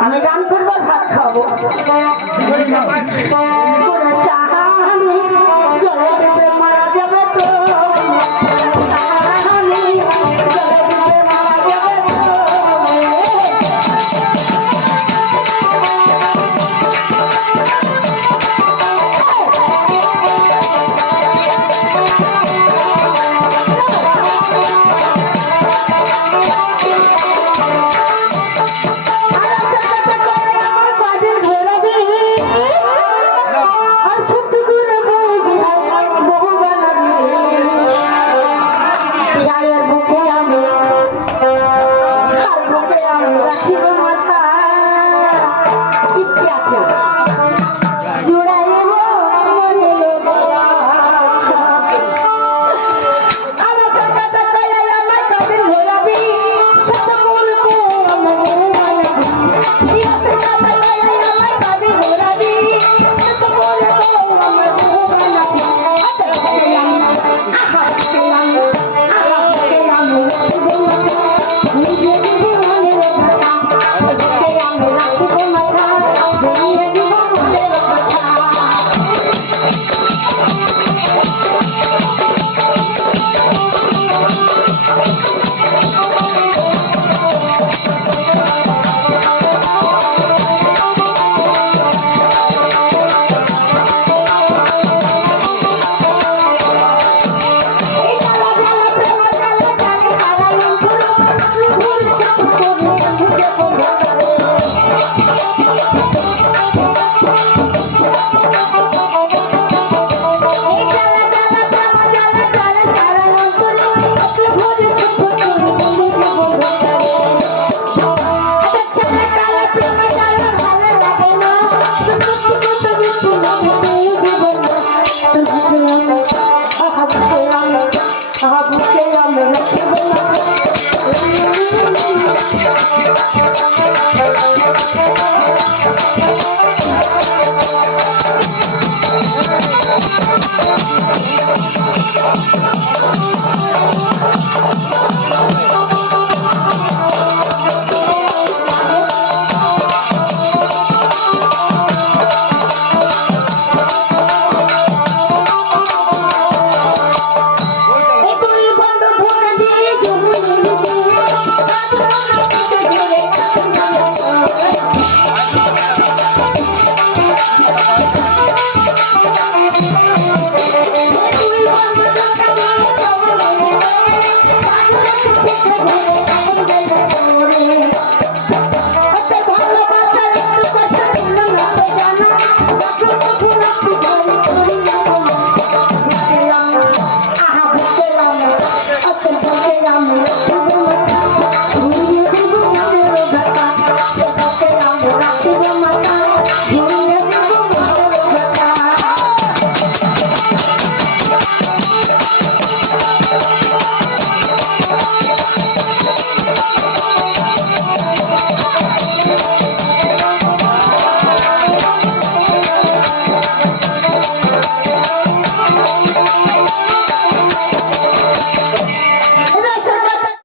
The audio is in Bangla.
আমি গান করব ভাত খাব। রাখিব